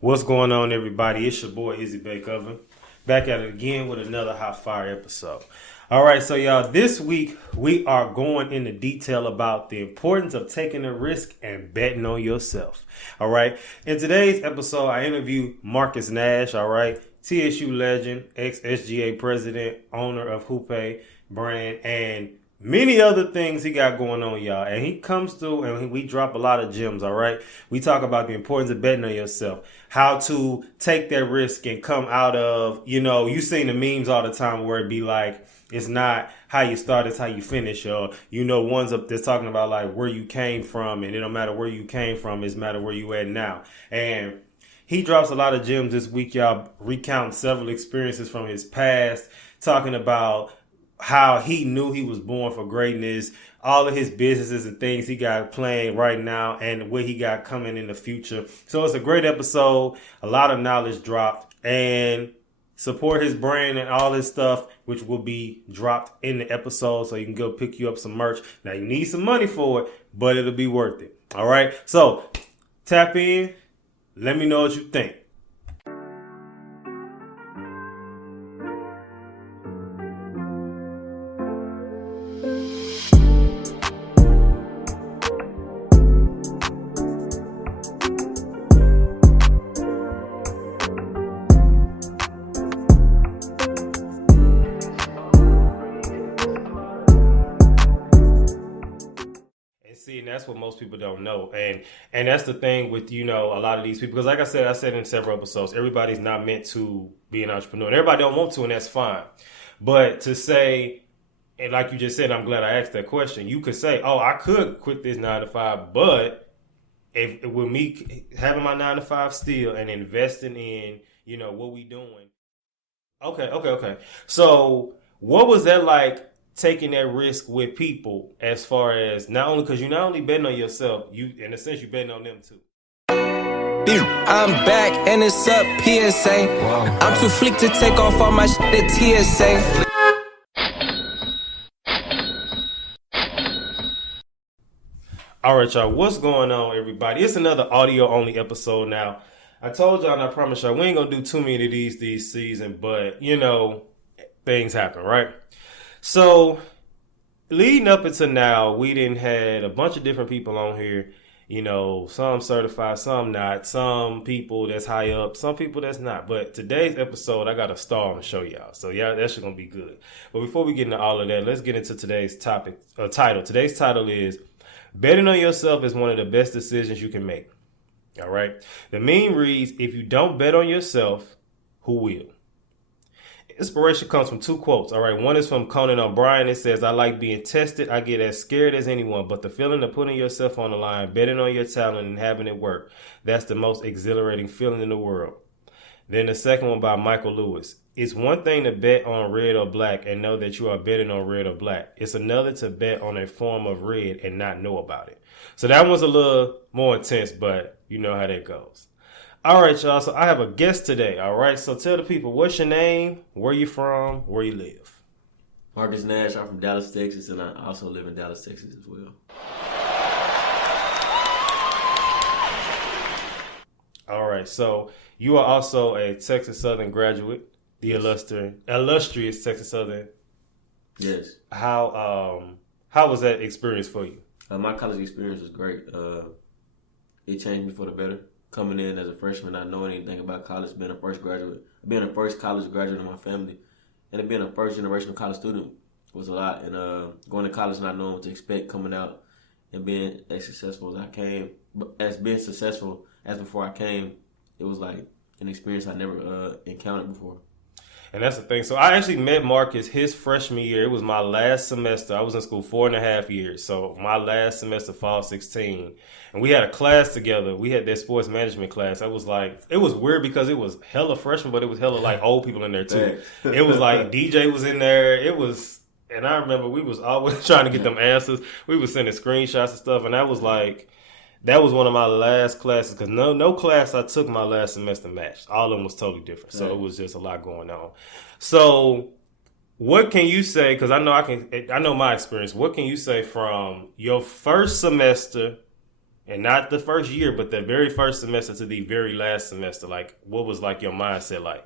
What's going on, everybody? It's your boy Izzy Bake Oven, back at it again with another hot fire episode. All right, so y'all, this week we are going into detail about the importance of taking a risk and betting on yourself. All right, in today's episode, I interview Marcus Nash. All right, TSU legend, ex-SGA president, owner of Huppe brand, and many other things he got going on, y'all. And he comes through and we drop a lot of gems, all right? We talk about the importance of betting on yourself, how to take that risk and come out of, you seen the memes all the time where it be like, it's not how you start, it's how you finish. Or, ones up there talking about like where you came from, and it don't matter where you came from, it's matter where you at now. And he drops a lot of gems this week, y'all, recounting several experiences from his past, talking about how he knew he was born for greatness, all of his businesses and things he got playing right now, and what he got coming in the future. So it's a great episode, a lot of knowledge dropped, and support his brand and all his stuff, which will be dropped in the episode, so you can go pick you up some merch. Now, you need some money for it, but it'll be worth it. All right, so tap in, let me know what you think. See, and that's what most people don't know. And that's the thing with, a lot of these people. Because like I said in several episodes, everybody's not meant to be an entrepreneur. And everybody don't want to, and that's fine. But to say, and like you just said, I'm glad I asked that question. You could say, oh, I could quit this 9 to 5, but if with me having my 9 to 5 still and investing in, what we doing. Okay. So what was that like? Taking that risk with people, as far as not only because you not only betting on yourself, you in a sense you betting on them too. I'm back and it's up PSA. Wow. I'm too flick to take off all my shit at TSA. All right, y'all, what's going on, everybody? It's another audio only episode now. I told y'all and I promise y'all we ain't gonna do too many of these season, but things happen, right? So, leading up until now, we didn't had a bunch of different people on here, some certified, some not, some people that's high up, some people that's not. But today's episode, I got a star on the show, y'all. So, yeah, that's going to be good. But before we get into all of that, let's get into today's title. Today's title is, Betting on Yourself is one of the best decisions you can make. All right? The meme reads, if you don't bet on yourself, who will? Inspiration comes from two quotes. All right. One is from Conan O'Brien. It says, I like being tested. I get as scared as anyone, but the feeling of putting yourself on the line, betting on your talent and having it work, that's the most exhilarating feeling in the world. Then the second one by Michael Lewis. It's one thing to bet on red or black and know that you are betting on red or black. It's another to bet on a form of red and not know about it. So that one's a little more intense, but you know how that goes. All right, y'all. So I have a guest today. All right. So tell the people, what's your name, where you from, where you live? Marcus Nash. I'm from Dallas, Texas, and I also live in Dallas, Texas as well. All right. So you are also a Texas Southern graduate, the illustrious Texas Southern. Yes. How was that experience for you? My college experience was great. It changed me for the better. Coming in as a freshman, not knowing anything about college, being a first college graduate in my family, and being a first generation college student was a lot. And going to college not knowing what to expect, coming out and being as successful as before I came, it was like an experience I never encountered before. And that's the thing. So I actually met Marcus his freshman year. It was my last semester. I was in school 4.5 years. So my last semester, fall 16. And we had a class together. We had that sports management class. I was like, it was weird because it was hella freshmen, but it was hella like old people in there too. It was like DJ was in there. And I remember we was always trying to get them answers. We was sending screenshots and stuff. And that was one of my last classes because no class I took my last semester matched. All of them was totally different. So it was just a lot going on. So what can you say? Because I know my experience. What can you say from your first semester And not the first year, but the very first semester to the very last semester. Like, what was like your mindset like?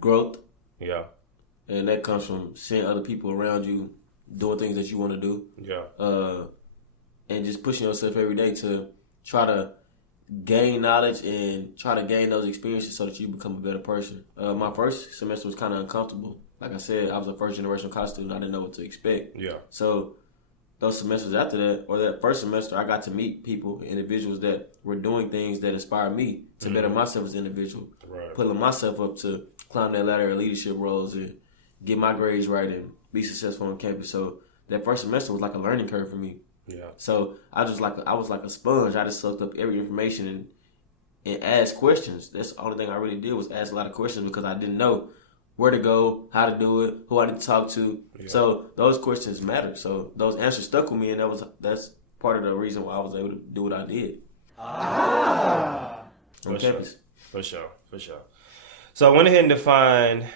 Growth. Yeah. And that comes from seeing other people around you doing things that you want to do. Yeah. And just pushing yourself every day to try to gain knowledge and try to gain those experiences so that you become a better person. My first semester was kind of uncomfortable. Like I said, I was a first generation college student. I didn't know what to expect. Yeah. So those semesters after that, or that first semester, I got to meet people, individuals that were doing things that inspired me to better myself as an individual. Right. Pulling myself up to climb that ladder of leadership roles and get my grades right and be successful on campus. So that first semester was like a learning curve for me. Yeah. So I was like a sponge. I just soaked up every information and asked questions. That's the only thing I really did was ask a lot of questions because I didn't know where to go, how to do it, who I need to talk to. Yeah. So those questions mattered. So those answers stuck with me, and that's part of the reason why I was able to do what I did. On campus. For sure. So I went ahead and defined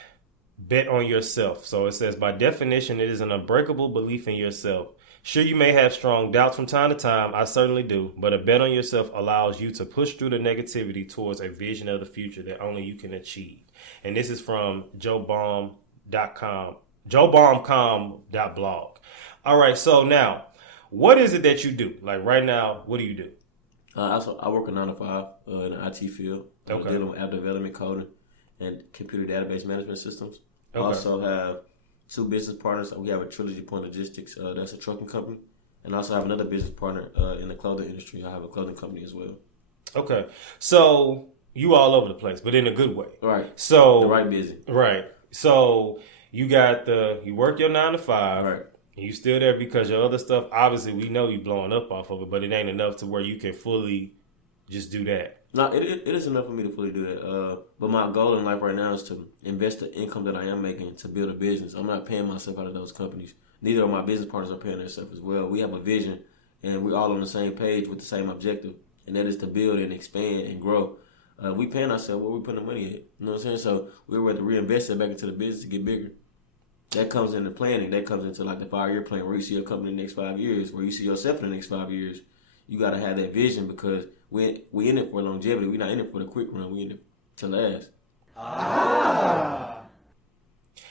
bet on yourself. So it says, by definition, it is an unbreakable belief in yourself. Sure, you may have strong doubts from time to time. I certainly do. But a bet on yourself allows you to push through the negativity towards a vision of the future that only you can achieve. And this is from joebaum.com, joebaumcom.blog. All right, so now, what is it that you do? Like right now, what do you do? I work a 9 to 5 in the IT field. Okay. Dealing with app development, coding, and computer database management systems. Okay. I also have 2 business partners. We have a Trilogy Point Logistics. That's a trucking company. And I also have another business partner in the clothing industry. I have a clothing company as well. Okay. So you all over the place, but in a good way. Right. So the right busy. Right. So you work your 9 to 5. Right. And you still there because your other stuff, obviously we know you blowing up off of it, but it ain't enough to where you can fully just do that. No, it is enough for me to fully do that. But my goal in life right now is to invest the income that I am making to build a business. I'm not paying myself out of those companies. Neither of my business partners are paying themselves as well. We have a vision, and we're all on the same page with the same objective, and that is to build and expand and grow. We paying ourselves where we putting the money at. You know what I'm saying? So we were to reinvest it back into the business to get bigger. That comes into planning. That comes into like the 5-year plan where you see your company in the next 5 years, where you see yourself in the next 5 years. You got to have that vision because we in it for longevity. We're not in it for the quick run. We in it to last.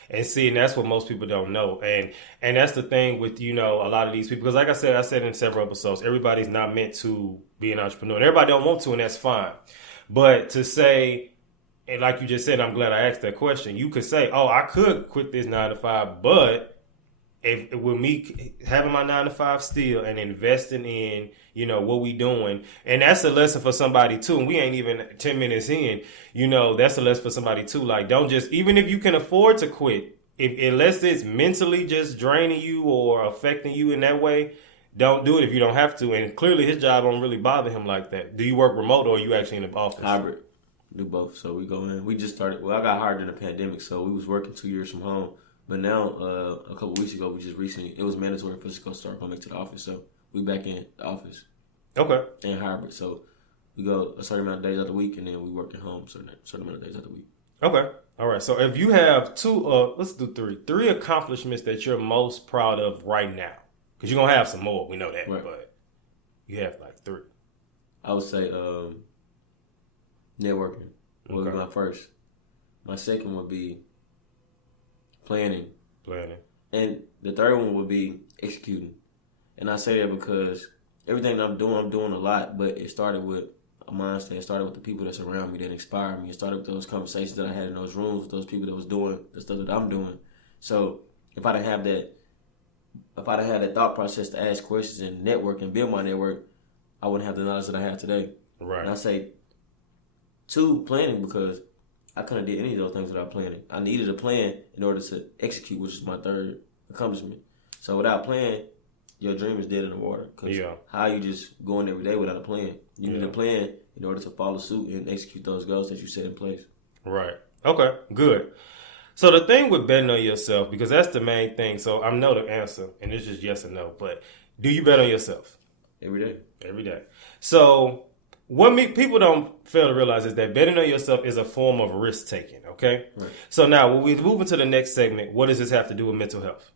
And see, and that's what most people don't know. And that's the thing with, a lot of these people. Because like I said in several episodes, everybody's not meant to be an entrepreneur. And everybody don't want to, and that's fine. But to say, and like you just said, I'm glad I asked that question. You could say, oh, I could quit this 9 to 5, but if with me having my 9 to 5 still and investing in, what we doing, and that's a lesson for somebody too. And we ain't even 10 minutes in, that's a lesson for somebody too. Like, don't just, even if you can afford to quit, unless it's mentally just draining you or affecting you in that way, don't do it if you don't have to. And clearly his job don't really bother him like that. Do you work remote or are you actually in the office? Hybrid. Do both. So we go in. We just started. Well, I got hired in the pandemic, so we was working 2 years from home. But now, a couple weeks ago, it was mandatory for us to go start coming to the office. So we back in the office. Okay. And hybrid. So we go a certain amount of days out of the week, and then we work at home a certain amount of days out of the week. Okay. All right. So if you have let's do three accomplishments that you're most proud of right now, because you're gonna have some more. We know that, right. But you have like 3. I would say networking would be my first. My second would be planning. And the third one would be executing. And I say that because everything that I'm doing a lot, but it started with a mindset. It started with the people that's around me that inspired me. It started with those conversations that I had in those rooms with those people that was doing the stuff that I'm doing. So if I didn't have that thought process to ask questions and network and build my network, I wouldn't have the knowledge that I have today. Right. And I say 2, planning, because I couldn't have did any of those things without planning. I needed a plan in order to execute, which is my third accomplishment. So without plan, your dream is dead in the water. Because how you just going every day without a plan? You need a plan in order to follow suit and execute those goals that you set in place. Right. Okay, good. So the thing with betting on yourself, because that's the main thing. So I know the answer, and it's just yes or no. But do you bet on yourself? Every day. Every day. So what people don't fail to realize is that betting on yourself is a form of risk taking, okay? Right. So now, when we move into the next segment, what does this have to do with mental health?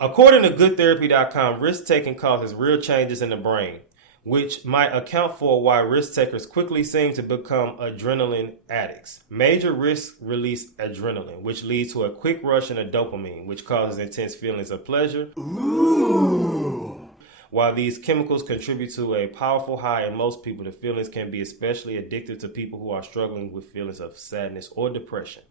According to goodtherapy.com, risk taking causes real changes in the brain. which might account for why risk takers quickly seem to become adrenaline addicts. Major risks release adrenaline, which leads to a quick rush in a dopamine, which causes intense feelings of pleasure. Ooh. While these chemicals contribute to a powerful high in most people, the feelings can be especially addictive to people who are struggling with feelings of sadness or depression.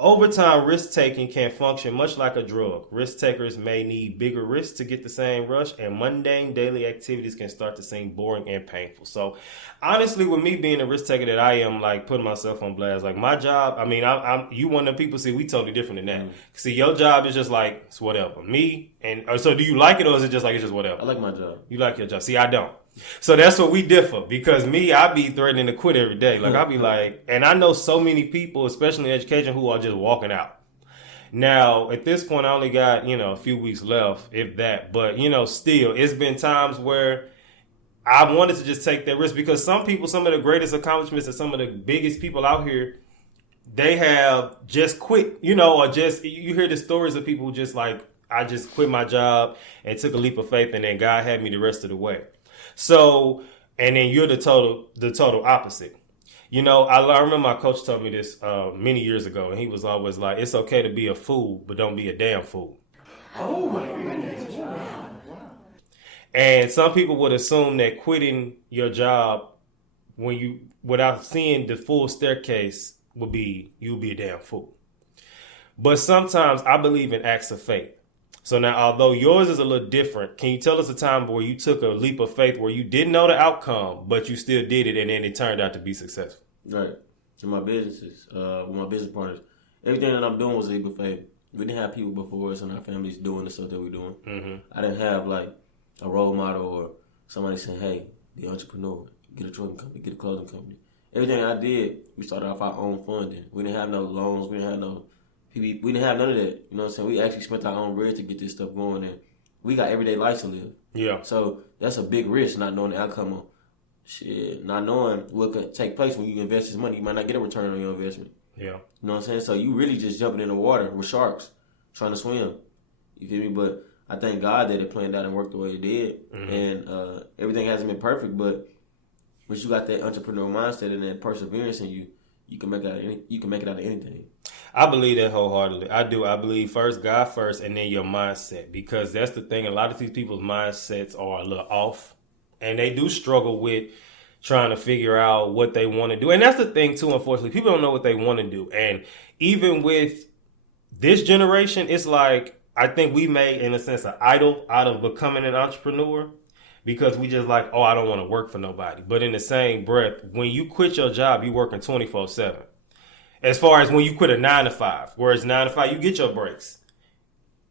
Over time, risk-taking can function much like a drug. Risk takers may need bigger risks to get the same rush, and mundane daily activities can start to seem boring and painful. So, honestly, with me being a risk taker that I am, like, putting myself on blast, like, my job, I mean, I'm you one of the people, see, we totally different than that. Mm-hmm. See, your job is just like, it's whatever. Me, and so do you like it, or is it just like, it's just whatever? I like my job. You like your job. See, I don't. So that's what we differ, because me, I be threatening to quit every day. Like, I be like, and I know so many people, especially in education, who are just walking out. Now, at this point, I only got, a few weeks left, if that. But, still, it's been times where I wanted to just take that risk, because some people, some of the greatest accomplishments and some of the biggest people out here, they have just quit, or just, you hear the stories of people who just like, I just quit my job and took a leap of faith, and then God had me the rest of the way. So, and then you're the total opposite. I remember my coach told me this many years ago, and he was always like, it's okay to be a fool, but don't be a damn fool. Oh my goodness. Wow. And some people would assume that quitting your job without seeing the full staircase you'll be a damn fool. But sometimes I believe in acts of faith. So now, although yours is a little different, can you tell us a time where you took a leap of faith where you didn't know the outcome, but you still did it, and then it turned out to be successful? Right. In my businesses, with my business partners, everything that I'm doing was a leap of faith. We didn't have people before us in our families doing the stuff that we're doing. Mm-hmm. I didn't have like a role model or somebody saying, hey, be an entrepreneur, get a trucking company, get a clothing company. Everything I did, we started off our own funding. We didn't have no loans. We didn't have no we didn't have none of that. You know what I'm saying? We actually spent our own bread to get this stuff going, and we got everyday life to live. Yeah. So that's a big risk, not knowing the outcome of shit, not knowing what could take place when you invest this money. You might not get a return on your investment. Yeah. You know what I'm saying? So you really just jumping in the water with sharks, trying to swim. You feel me? But I thank God that it planned out and worked the way it did. Mm-hmm. And everything hasn't been perfect, but once you got that entrepreneurial mindset and that perseverance in you, you can make it out of anything. I believe that wholeheartedly. I do. I believe first, God first, and then your mindset. Because that's the thing. A lot of these people's mindsets are a little off. And they do struggle with trying to figure out what they want to do. And that's the thing, too, unfortunately. People don't know what they want to do. And even with this generation, it's like, I think we made, in a sense, an idol out of becoming an entrepreneur. Because we just like, I don't want to work for nobody. But in the same breath, when you quit your job, you working 24/7. As far as when you quit a 9-to-5, whereas 9-to-5, you get your breaks.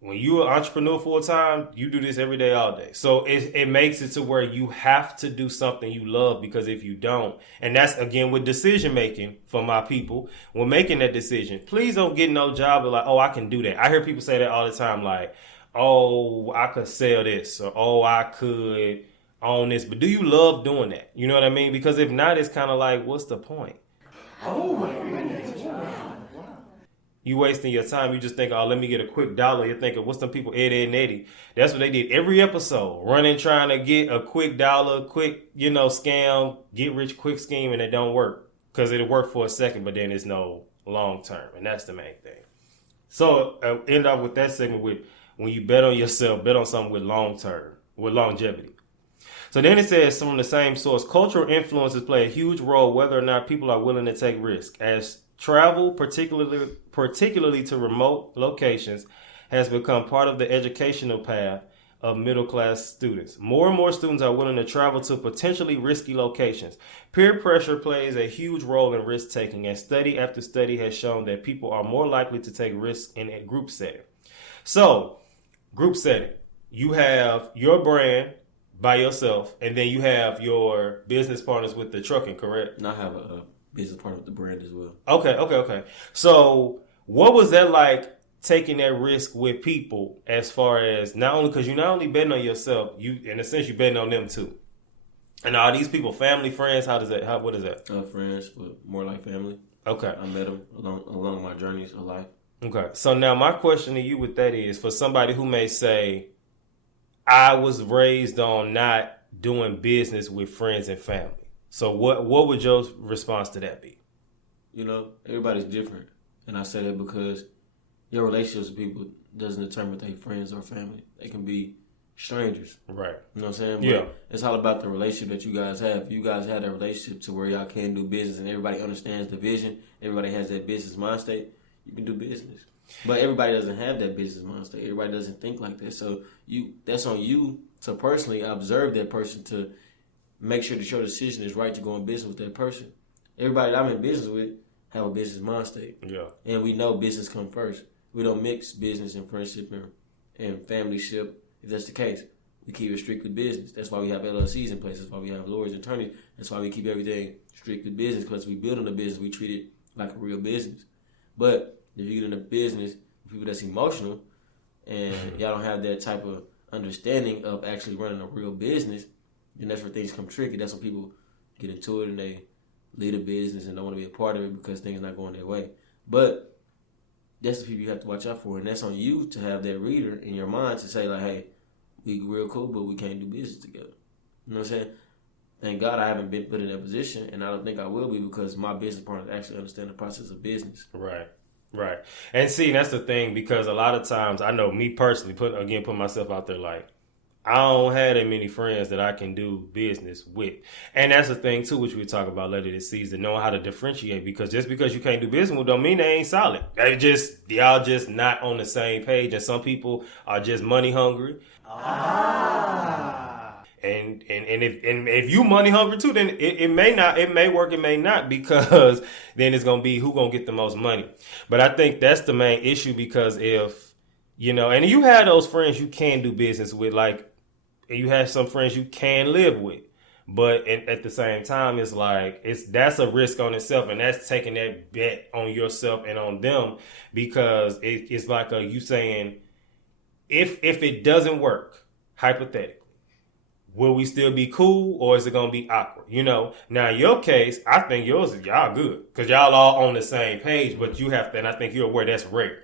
When you're an entrepreneur full time, you do this every day, all day. So it makes it to where you have to do something you love, because if you don't, and that's again with decision making for my people, when making that decision, please don't get no job like, I can do that. I hear people say that all the time, like, I could sell this, or I could own this. But do you love doing that? You know what I mean? Because if not, it's kind of like, what's the point? Oh my goodness. Wow. You wasting your time. You just think, let me get a quick dollar. You're thinking, what's them people, Ed, and Eddie? That's what they did every episode. Running, trying to get a quick dollar, quick, scam, get rich quick scheme, and it don't work. Because it'll work for a second, but then it's no long term. And that's the main thing. So end up with that segment with, when you bet on yourself, bet on something with long term, with longevity. So then it says, from the same source, cultural influences play a huge role whether or not people are willing to take risks. As travel, particularly to remote locations, has become part of the educational path of middle-class students. More and more students are willing to travel to potentially risky locations. Peer pressure plays a huge role in risk-taking, and study after study has shown that people are more likely to take risks in a group setting. So, group setting, you have your brand by yourself, and then you have your business partners with the trucking, correct? And I have a business partner with the brand as well. Okay. So what was that like, taking that risk with people, as far as not only, because you're not only betting on yourself, you, in a sense, you're betting on them too. And are these people family, friends? What is that? Friends, but more like family. Okay. I met them along my journeys of life. Okay. So now my question to you with that is, for somebody who may say, I was raised on not doing business with friends and family. So what would your response to that be? You know, everybody's different. And I say that because your relationships with people doesn't determine if they friends or family. They can be strangers. Right. You know what I'm saying? Yeah. But it's all about the relationship that you guys have. If you guys have that relationship to where y'all can do business and everybody understands the vision, everybody has that business mind state, you can do business. But everybody doesn't have that business mind state. Everybody doesn't think like that. So that's on you to personally observe that person to make sure that your decision is right to go in business with that person. Everybody that I'm in business with have a business mind state. Yeah. And we know business come first. We don't mix business and friendship and familyship. If that's the case, we keep it strictly business. That's why we have LLCs in place. That's why we have lawyers and attorneys. That's why we keep everything strictly business, because we build on the business. We treat it like a real business. But if you get in a business with people that's emotional and y'all don't have that type of understanding of actually running a real business, then that's where things come tricky. That's when people get into it and they lead a business and don't want to be a part of it because things are not going their way. But that's the people you have to watch out for, and that's on you to have that reader in your mind to say, like, hey, we real cool, but we can't do business together. You know what I'm saying? Thank God I haven't been put in that position, and I don't think I will be, because my business partners actually understand the process of business. Right. Right. And see, that's the thing, because a lot of times, I know me personally, put myself out there, like, I don't have that many friends that I can do business with. And that's the thing, too, which we talk about later this season, knowing how to differentiate, because just because you can't do business with don't mean they ain't solid. Y'all just not on the same page, and some people are just money hungry. And if you money hungry too, then it may work, it may not, because then it's gonna be who gonna get the most money. But I think that's the main issue, because if and you have those friends you can do business with, like, and you have some friends you can live with, but at the same time, it's like that's a risk on itself, and that's taking that bet on yourself and on them, because it's like you saying, if it doesn't work, hypothetically, will we still be cool, or is it going to be awkward? Now in your case, I think yours is y'all good, because y'all all on the same page, but you have to, and I think you're aware that's rare,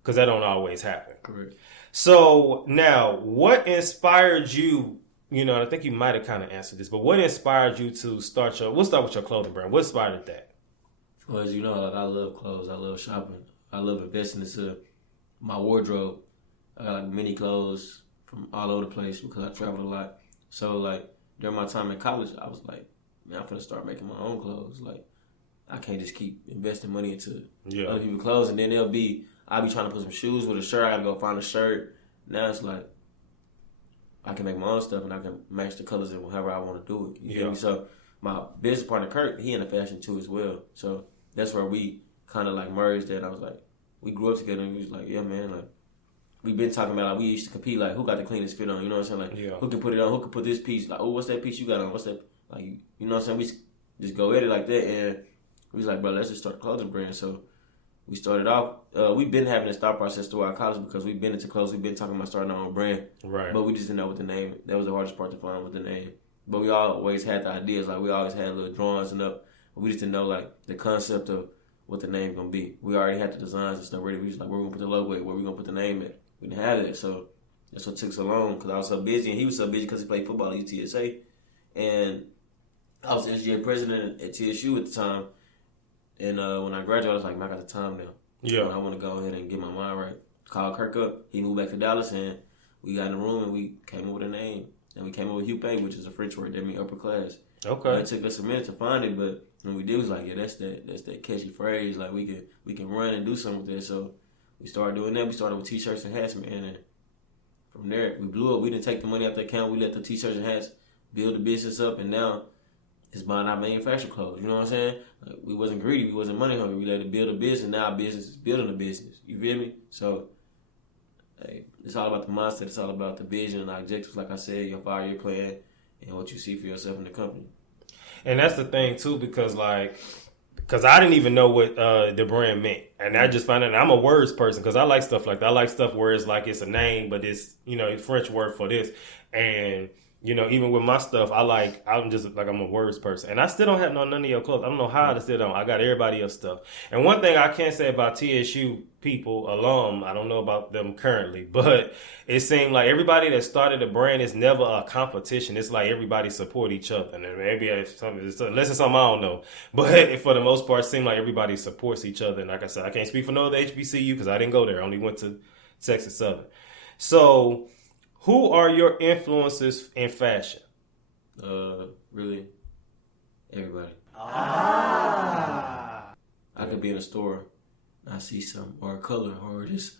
because that don't always happen. Correct. So now, what inspired you, I think you might have kind of answered this, but what inspired you to we'll start with your clothing brand. What inspired that? Well, as you know, like, I love clothes. I love shopping. I love investing into my wardrobe. I got many clothes from all over the place because I travel a lot. So, like, during my time in college, I was like, man, I'm finna start making my own clothes. Like, I can't just keep investing money into other people's clothes, and then I'll be trying to put some shoes with a shirt. I gotta go find a shirt. Now it's like, I can make my own stuff, and I can match the colors and however I want to do it. You feel me? So my business partner, Kurt, he into fashion too as well. So that's where we kind of like merged that. I was like, we grew up together, and we was like, yeah, man, like, we've been talking about, like, we used to compete, like, who got the cleanest fit on, you know what I'm saying? Like, who can put it on, who can put this piece, like, oh, what's that piece you got on, what's that, like, you know what I'm saying? We just go at it like that, and we was like, bro, let's just start a clothing brand. So we started off, we've been having this thought process throughout college, because we've been into clothes, we've been talking about starting our own brand. Right. But we just didn't know what the name, that was the hardest part to find, with the name. But we always had the ideas, like, we always had little drawings and up, but we just didn't know, like, the concept of what the name gonna be. We already had the designs and stuff ready. We was like, where we gonna put the logo at, where we gonna put the name at. We didn't have it, so that's what took so long, because I was so busy, and he was so busy because he played football at UTSA, and I was the SGA president at TSU at the time, and when I graduated, I was like, man, I got the time now. Yeah. I want to go ahead and get my mind right. Called Kirk up, he moved back to Dallas, and we got in the room, and we came up with a name, and we came up with Huppe, which is a French word that means upper class. Okay. And it took us a minute to find it, but when we did, it was like, yeah, that's that catchy phrase, like, we can run and do something with that, so we started doing that. We started with t-shirts and hats, man, and from there, we blew up. We didn't take the money out the account. We let the t-shirts and hats build the business up, and now it's buying our manufactured clothes. You know what I'm saying? Like, we wasn't greedy. We wasn't money hungry. We let it build a business. Now our business is building a business. You feel me? So, hey, it's all about the mindset. It's all about the vision and the objectives, like I said, your 5-year plan, and what you see for yourself in the company. And that's the thing, too, because I didn't even know what the brand meant. And I just found out, I'm a words person, because I like stuff like that. I like stuff where it's like it's a name, but it's, a French word for this. And You know, even with my stuff, I'm just like, I'm a words person. And I still don't have none of your clothes. I don't know how I still don't. I got everybody else stuff. And one thing I can't say about TSU people, alum, I don't know about them currently, but it seemed like everybody that started a brand is never a competition. It's like everybody support each other. And maybe it's something, unless it's something I don't know. But for the most part, it seemed like everybody supports each other. And like I said, I can't speak for no other HBCU because I didn't go there. I only went to Texas Southern. So, who are your influences in fashion? Really, everybody. I could be in a store, I see something, or a color, or just,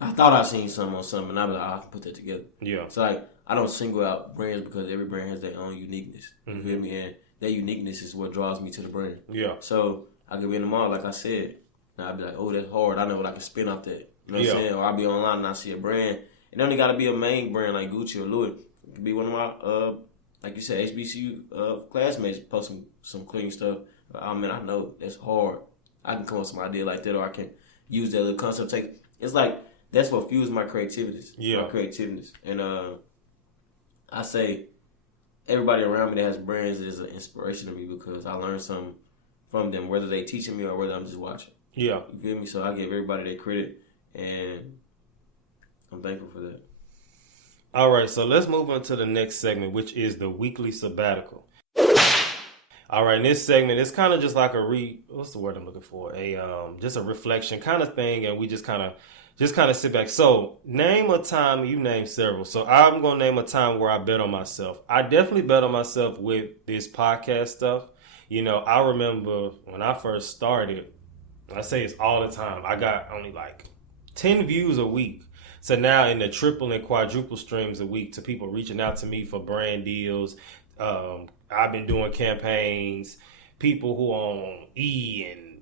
I thought I seen something on something, and I'm like, I can put that together. Yeah. So, like, I don't single out brands because every brand has their own uniqueness. You feel me? And that uniqueness is what draws me to the brand. Yeah. So, I could be in the mall, like I said, and I'd be like, oh, that's hard. I know what I can spin off that. You know what I'm saying? Or I'll be online and I see a brand. It only got to be a main brand like Gucci or Louis. It could be one of my, like you said, HBCU classmates posting some clean stuff. I mean, I know that's hard. I can come up with some idea like that, or I can use that little concept. It's like, that's what fuels my creativity. Yeah. My creativeness. And I say, everybody around me that has brands is an inspiration to me because I learn something from them, whether they teaching me or whether I'm just watching. Yeah. You feel me? So I give everybody their credit, and I'm thankful for that. All right, so let's move on to the next segment, which is the Weekly Sabbatical. All right, in this segment, it's kind of just like what's the word I'm looking for? Just a reflection kind of thing, and we just kind of sit back. So, name a time. You named several. So, I'm going to name a time where I bet on myself. I definitely bet on myself with this podcast stuff. You know, I remember when I first started, I say it's all the time, I got only like 10 views a week. So now in the triple and quadruple streams a week to people reaching out to me for brand deals. I've been doing campaigns, people who are on E and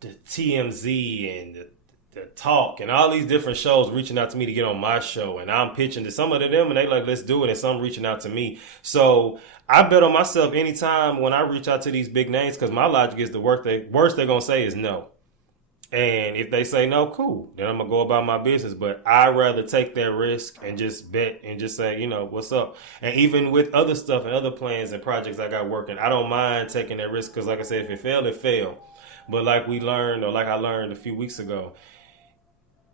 the TMZ and the Talk and all these different shows reaching out to me to get on my show. And I'm pitching to some of them and they like, let's do it. And some reaching out to me. So I bet on myself anytime when I reach out to these big names, because my logic is the worst they're going to say is no. And if they say no, cool. Then I'm going to go about my business. But I'd rather take that risk and just bet and just say, you know, what's up? And even with other stuff and other plans and projects I got working, I don't mind taking that risk because, like I said, if it failed, it failed. But like we learned, or like I learned a few weeks ago,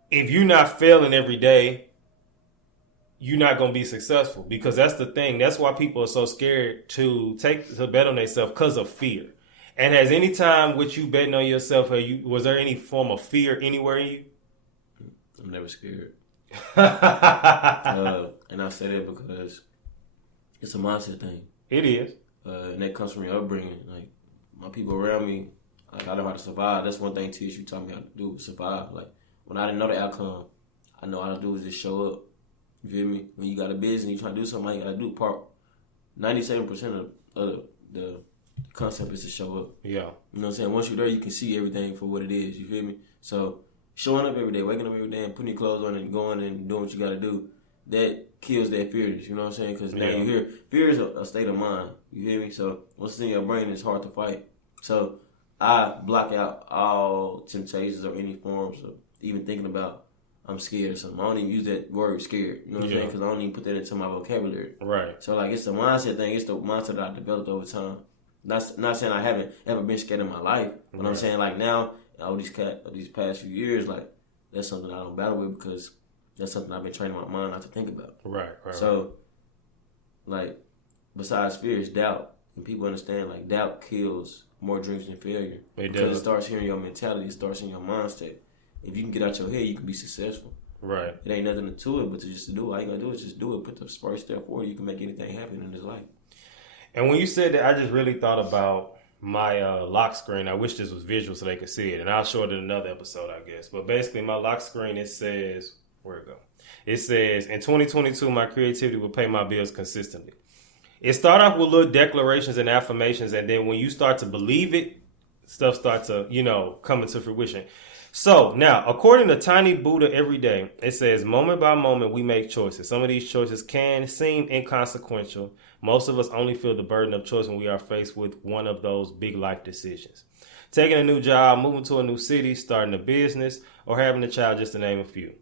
if you're not failing every day, you're not going to be successful. Because that's the thing. That's why people are so scared to bet on themselves because of fear. And has any time with you betting on yourself, was there any form of fear anywhere in you? I'm never scared. And I say that because it's a mindset thing. It is. And that comes from your upbringing. Like, my people around me, like, I know how to survive. That's one thing TSU taught me how to do, survive. Like, when I didn't know the outcome, I know how to do is just show up. You feel me? When you got a business and you trying to do something, you got to do part. 97% of the concept is to show up. Yeah. You know what I'm saying? Once you're there, you can see everything for what it is. You feel me? So, showing up every day, waking up every day, and putting your clothes on and going and doing what you got to do, that kills that fear. You know what I'm saying? Because now you hear, fear is a state of mind. You hear me? So, what's in your brain is hard to fight. So, I block out all temptations or any forms of even thinking about I'm scared or something. I don't even use that word scared. You know what I'm saying? Because I don't even put that into my vocabulary. Right. So, like, it's a mindset thing. It's the mindset that I developed over time. Not saying I haven't ever been scared in my life, but I'm saying like now, all these past few years, like that's something I don't battle with because that's something I've been training my mind not to think about. Right. So, like, besides fear is doubt, and people understand like doubt kills more dreams than failure because it starts here in your mentality, it starts in your mindset. If you can get out your head, you can be successful. Right. It ain't nothing to it, but to just do it. All you gotta do is just do it. Put the first step forward. You can make anything happen in this life. And when you said that, I just really thought about my lock screen. I wish this was visual so they could see it. And I'll show it in another episode, I guess. But basically, my lock screen, it says, where'd it go? It says, in 2022, my creativity will pay my bills consistently. It started off with little declarations and affirmations. And then when you start to believe it, stuff starts to, come into fruition. So now, according to Tiny Buddha Every Day, it says, moment by moment, we make choices. Some of these choices can seem inconsequential. Most of us only feel the burden of choice when we are faced with one of those big life decisions. Taking a new job, moving to a new city, starting a business, or having a child, just to name a few.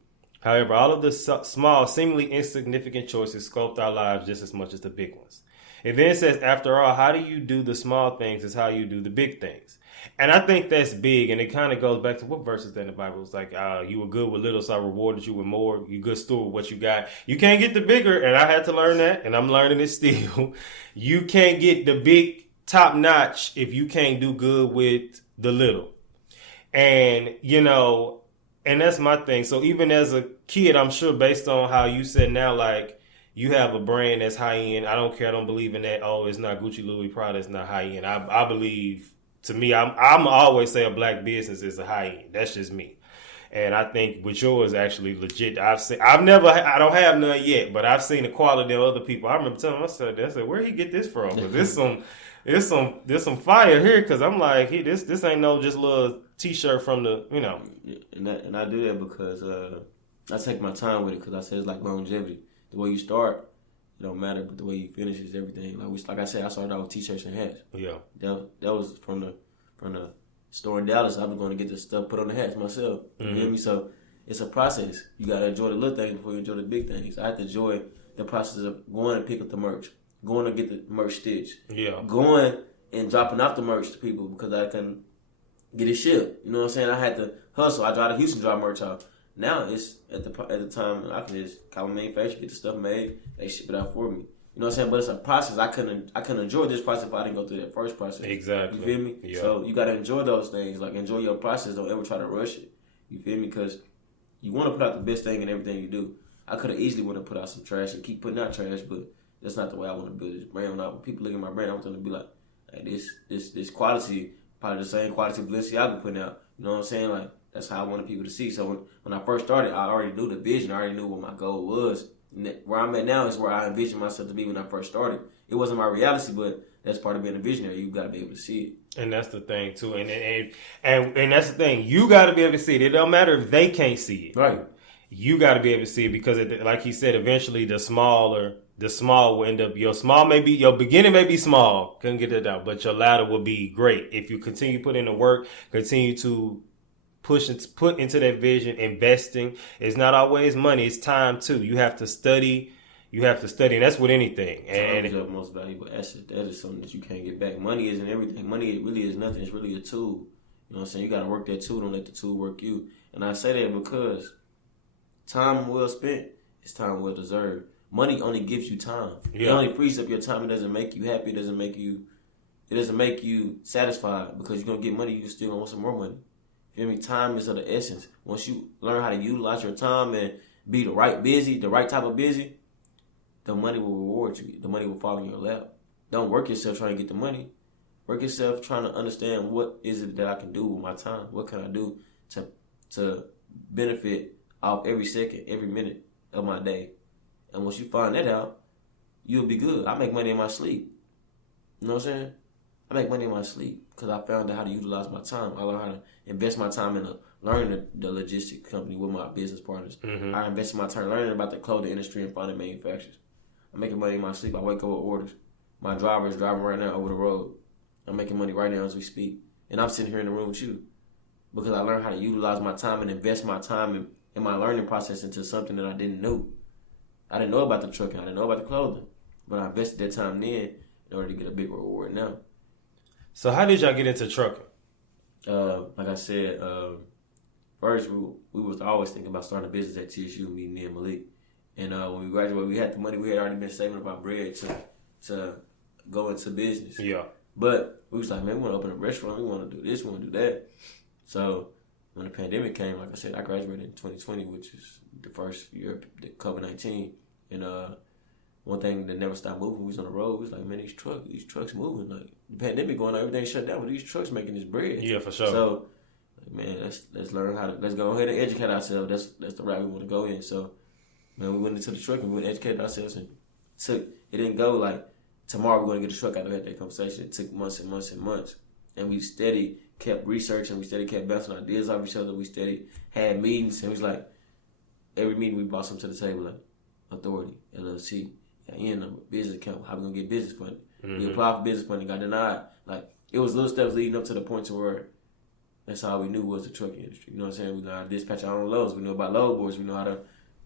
However, all of the small, seemingly insignificant choices sculpt our lives just as much as the big ones. It then says, after all, how do you do the small things is how you do the big things. And I think that's big, and it kind of goes back to what verses that in the Bible. It's like, you were good with little, so I rewarded you with more. You good steward with what you got. You can't get the bigger, and I had to learn that, and I'm learning it still. You can't get the big top notch if you can't do good with the little. And, you know, and that's my thing. So even as a kid, I'm sure based on how you said now, like, you have a brand that's high end. I don't care. I don't believe in that. Oh, it's not Gucci, Louis, Prada. It's not high end. I believe, to me, I'm always say a black business is a high end. That's just me. And I think with yours actually legit. I don't have none yet, but I've seen the quality of other people. I remember telling myself, I said, where he get this from? Because there's some fire here. Because I'm like, this ain't no just little T-shirt from the, you know. And I do that because I take my time with it because I say it's like longevity. The way you start, it don't matter, but the way you finish is everything. Like I said, I started out with T-shirts and hats. Yeah. That was from the store in Dallas. I was going to get the stuff put on the hats myself. You hear me? So it's a process. You got to enjoy the little things before you enjoy the big things. I have to enjoy the process of going and pick up the merch, going to get the merch stitched, going and dropping off the merch to people because I couldn't get it shipped. You know what I'm saying? I had to hustle. I drive to Houston, drop merch off. Now it's at the time I can just call my manufacturer, get the stuff made, they ship it out for me. You know what I'm saying? But it's a process. I couldn't enjoy this process if I didn't go through that first process. Exactly. You feel me? Yeah. So you gotta enjoy those things. Like enjoy your process. Don't ever try to rush it. You feel me? Because you want to put out the best thing in everything you do. I could have easily want to put out some trash and keep putting out trash, but that's not the way I want to build this brand. When people look at my brand, I want them to be like, hey, this quality, probably the same quality Balenciaga putting out. You know what I'm saying? Like that's how I wanted people to see. So when I first started, I already knew the vision. I already knew what my goal was. And where I'm at now is where I envisioned myself to be when I first started. It wasn't my reality, but that's part of being a visionary. You got to be able to see it. And that's the thing too. And that's the thing. You got to be able to see it. It don't matter if they can't see it. Right. You got to be able to see it because, like he said, eventually the small will end up. Your beginning may be small. Couldn't get that out, but your ladder will be great if you continue to put in the work. Continue to put into that vision. Investing. It's not always money. It's time too. You have to study. And that's with anything. Time is your most valuable asset. That is something that you can't get back. Money isn't everything. Money really is nothing. It's really a tool. You know what I'm saying? You got to work that tool. Don't let the tool work you. And I say that because time well spent is time well deserved. Money only gives you time. Yeah. It only frees up your time. It doesn't make you happy. It doesn't make you satisfied because you're gonna get money. You still gonna want some more money. You feel me? Time is of the essence. Once you learn how to utilize your time and be the right type of busy, the money will reward you. The money will fall in your lap. Don't work yourself trying to get the money. Work yourself trying to understand what is it that I can do with my time. What can I do to benefit off every second, every minute of my day. And once you find that out, you'll be good. I make money in my sleep. You know what I'm saying? I make money in my sleep because I found out how to utilize my time. I learned how to invest my time in learning the logistics company with my business partners. Mm-hmm. I invested my time learning about the clothing industry and finding manufacturers. I'm making money in my sleep. I wake up with orders. My driver is driving right now over the road. I'm making money right now as we speak. And I'm sitting here in the room with you because I learned how to utilize my time and invest my time in my learning process into something that I didn't know. I didn't know about the trucking. I didn't know about the clothing. But I invested that time then in order to get a big reward now. So how did y'all get into trucking? Like I said, first we was always thinking about starting a business at TSU, me and Malik. And when we graduated, we had the money. We had already been saving up our bread to go into business. Yeah. But we was like, man, we want to open a restaurant. We want to do this. We want to do that. So when the pandemic came, like I said, I graduated in 2020, which is the first year of the COVID-19. And one thing that never stopped moving, we was on the road. We was like, man, these trucks moving. Like the pandemic going on, everything shut down, but these trucks making this bread. Yeah, for sure. So, man, let's learn let's go ahead and educate ourselves. That's the route we want to go in. So, man, we went into the truck and we educated ourselves and it didn't go like tomorrow we're going to get the truck out of that conversation. It took months and months and months. And we steady kept researching. We steady kept bouncing ideas off each other. We steady had meetings. And it was like, every meeting we brought something to the table, like authority, LLC, EIN number, business account, how we going to get business funding. Mm-hmm. We applied for business funding, got denied. Like, it was little steps leading up to the point to where that's all we knew was the trucking industry. You know what I'm saying? We know how to dispatch our own loads. We know about load boards. We know how to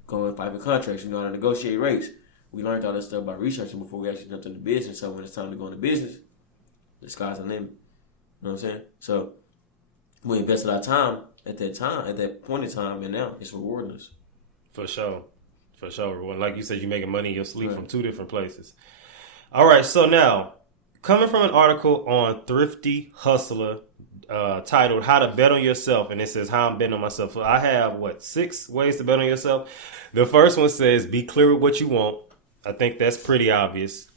go and fight for contracts. You know how to negotiate rates. We learned all that stuff by researching before we actually jumped into business. So when it's time to go into business, the sky's the limit. You know what I'm saying? So we invested our time at that point in time, and now it's rewarding us. For sure. Like you said, you're making money in your sleep from 2 different places. All right, so now, coming from an article on Thrifty Hustler titled How to Bet on Yourself, and it says how I'm betting on myself. So I have, 6 ways to bet on yourself? The first one says, be clear with what you want. I think that's pretty obvious.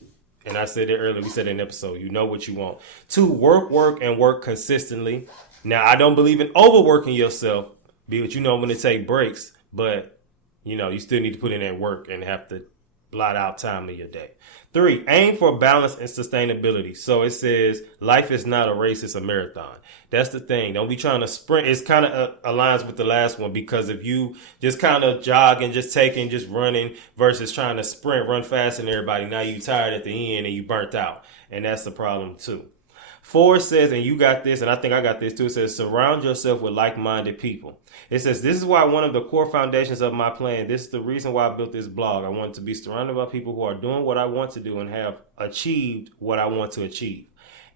And I said it earlier, we said it in the episode, you know what you want. 2, work consistently. Now, I don't believe in overworking yourself, because you know when to take breaks, but you still need to put in that work and have to blot out time of your day. 3, aim for balance and sustainability. So it says life is not a race, it's a marathon. That's the thing. Don't be trying to sprint. It's kind of aligns with the last one, because if you just kind of jog and just running versus trying to sprint, run faster than everybody, now you tired at the end and you burnt out. And that's the problem too. 4 says, and you got this, and I think I got this too, it says, surround yourself with like-minded people. It says, this is why one of the core foundations of my plan, this is the reason why I built this blog. I want to be surrounded by people who are doing what I want to do and have achieved what I want to achieve.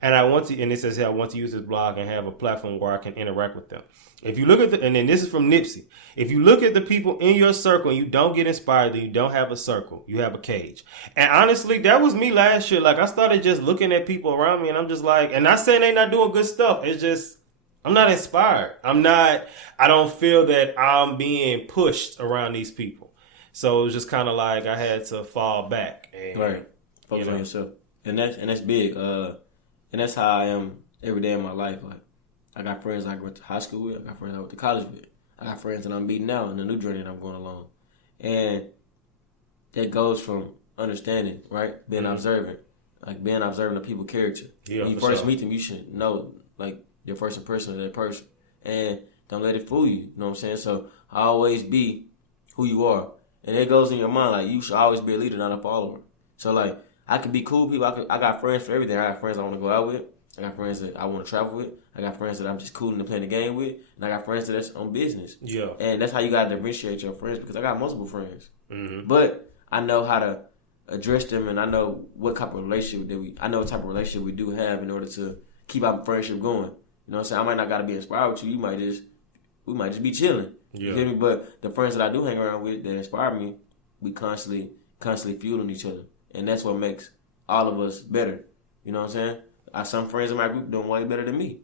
And it says here, I want to use this blog and have a platform where I can interact with them. If you look at and then this is from Nipsey. If you look at the people in your circle and you don't get inspired, then you don't have a circle. You have a cage. And honestly, that was me last year. Like, I started just looking at people around me and I'm just like, and not saying they not doing good stuff. It's just, I'm not inspired. I don't feel that I'm being pushed around these people. So it was just kind of like I had to fall back. And, right. Focus on yourself. And that's big. And that's how I am every day in my life. Like, I got friends I went to high school with. I got friends I went to college with. I got friends that I'm meeting now in the new journey that I'm going along. And that goes from understanding, right? Being observant. Like, being observant of people's character. Yeah, when you first meet them, you should know, like, your first impression of that person. And don't let it fool you. You know what I'm saying? So, always be who you are. And it goes in your mind. Like, you should always be a leader, not a follower. So, like, I can be cool people. I got friends for everything. I got friends I want to go out with. I got friends that I want to travel with. I got friends that I'm just cooling to play the game with. And I got friends that's on business. Yeah. And that's how you got to differentiate your friends, because I got multiple friends. Mm-hmm. But I know how to address them, and I know what type of relationship we do have in order to keep our friendship going. You know what I'm saying? I might not got to be inspired with you. We might just be chilling. Yeah. You feel me? But the friends that I do hang around with that inspire me, we constantly fueling each other. And that's what makes all of us better. You know what I'm saying? Some friends in my group doing way better than me.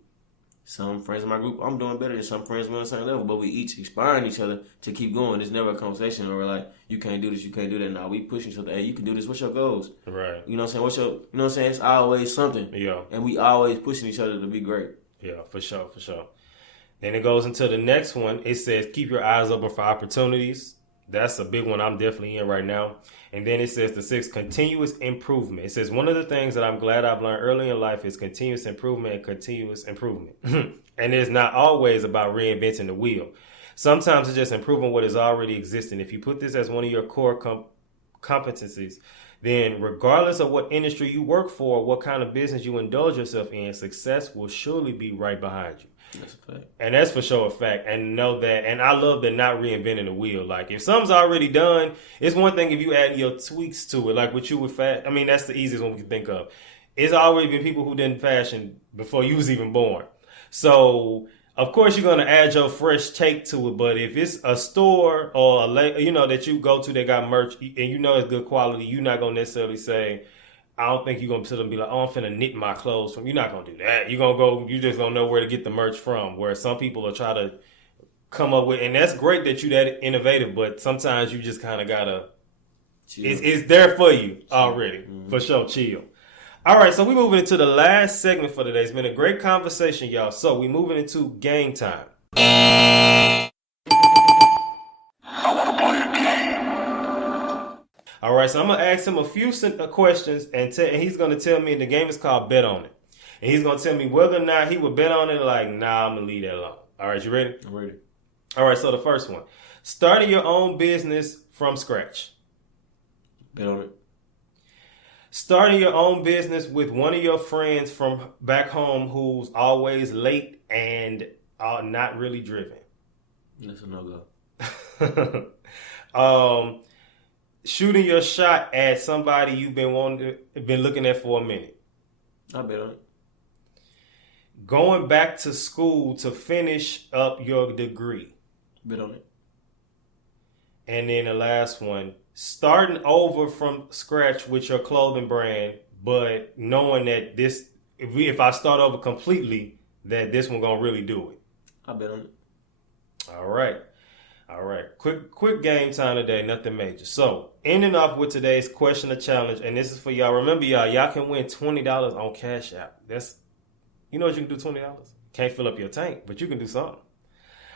Some friends in my group, I'm doing better than some friends on the same level. But we each inspiring each other to keep going. There's never a conversation where we're like, you can't do this, you can't do that. Now we push each other. Hey, you can do this. What's your goals? Right. You know what I'm saying? You know what I'm saying? It's always something. Yeah. And we always pushing each other to be great. Yeah, for sure. Then it goes into the next one. It says, keep your eyes open for opportunities. That's a big one I'm definitely in right now. And then it says the 6, continuous improvement. It says one of the things that I'm glad I've learned early in life is continuous improvement and continuous improvement. And it's not always about reinventing the wheel. Sometimes it's just improving what is already existing. If you put this as one of your core competencies, then regardless of what industry you work for, what kind of business you indulge yourself in, success will surely be right behind you. That's a fact. And that's for sure a fact. And know that, and I love that not reinventing the wheel. Like, if something's already done, it's one thing if you add your tweaks to it, like what you would that's the easiest one we can think of. It's already been people who did fashion before you was even born. So, of course, you're going to add your fresh take to it. But if it's a store or that you go to that got merch and you know it's good quality, you're not going to necessarily say, I don't think you're going to sit and be like, oh, I'm finna knit my clothes from. You're not going to do that. You just going to know where to get the merch from. Where some people will try to come up with, and that's great that you that innovative, but sometimes you just kind of got to, it's there for you already. Mm-hmm. For sure, chill. All right, so we're moving into the last segment for today. It's been a great conversation, y'all. So we're moving into game time. All right, so I'm going to ask him a few questions, and he's going to tell me, the game is called Bet On It. And he's going to tell me whether or not he would bet on it, like, nah, I'm going to leave that alone. All right, you ready? I'm ready. All right, so the first one. Starting your own business from scratch. Bet on it. Starting your own business with one of your friends from back home who's always late and not really driven. That's a no-go. Shooting your shot at somebody you've been looking at for a minute. I bet on it. Going back to school to finish up your degree. Bet on it. And then the last one, starting over from scratch with your clothing brand, but knowing that if I start over completely, that this one gonna really do it. I bet on it. All right. Quick game time today, nothing major. So, ending off with today's question or challenge, and this is for y'all. Remember, y'all can win $20 on Cash App. You know what you can do $20? Can't fill up your tank, but you can do something.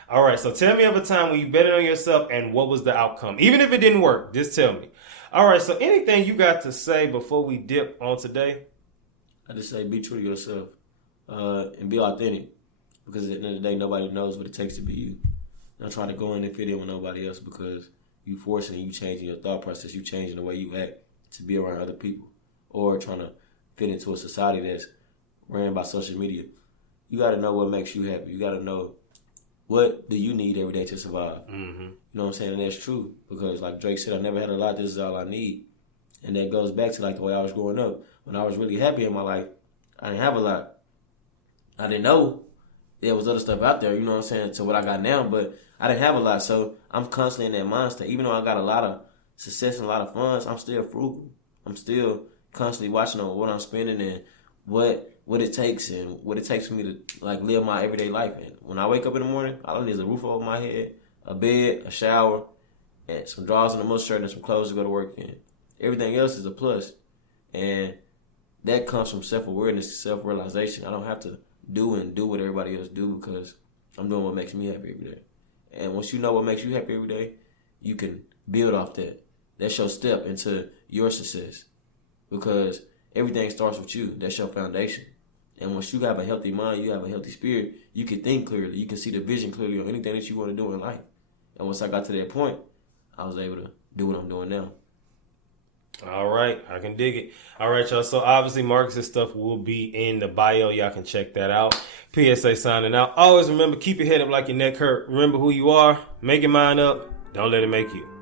All right, so tell me of a time when you betted on yourself and what was the outcome. Even if it didn't work, just tell me. All right, so anything you got to say before we dip on today? I just say be true to yourself and be authentic, because at the end of the day, nobody knows what it takes to be you. Don't try to go in and fit in with nobody else, because you forcing, you changing your thought process, you changing the way you act to be around other people, or trying to fit into a society that's ran by social media. You got to know what makes you happy. You got to know what do you need every day to survive. Mm-hmm. You know what I'm saying? And that's true, because like Drake said, I never had a lot. This is all I need. And that goes back to like the way I was growing up. When I was really happy in my life, I didn't have a lot. I didn't know there was other stuff out there, you know what I'm saying, to what I got now, but I didn't have a lot. So I'm constantly in that mindset. Even though I got a lot of success and a lot of funds, I'm still frugal. I'm still constantly watching on what I'm spending and what it takes and what it takes for me to like live my everyday life. And when I wake up in the morning, all I need is a roof over my head, a bed, a shower, and some drawers and a muscle shirt and some clothes to go to work in. Everything else is a plus. And that comes from self-awareness, self-realization. I don't have to do what everybody else do, because I'm doing what makes me happy every day. And once you know what makes you happy every day, you can build off that. That's your step into your success, because everything starts with you. That's your foundation. And once you have a healthy mind, you have a healthy spirit, you can think clearly. You can see the vision clearly on anything that you want to do in life. And once I got to that point, I was able to do what I'm doing now. All right, I can dig it. All right, y'all. So obviously Marcus's stuff will be in the bio. Y'all can check that out. PSA signing out. Always remember, keep your head up like your neck hurt. Remember who you are. Make your mind up. Don't let it make you.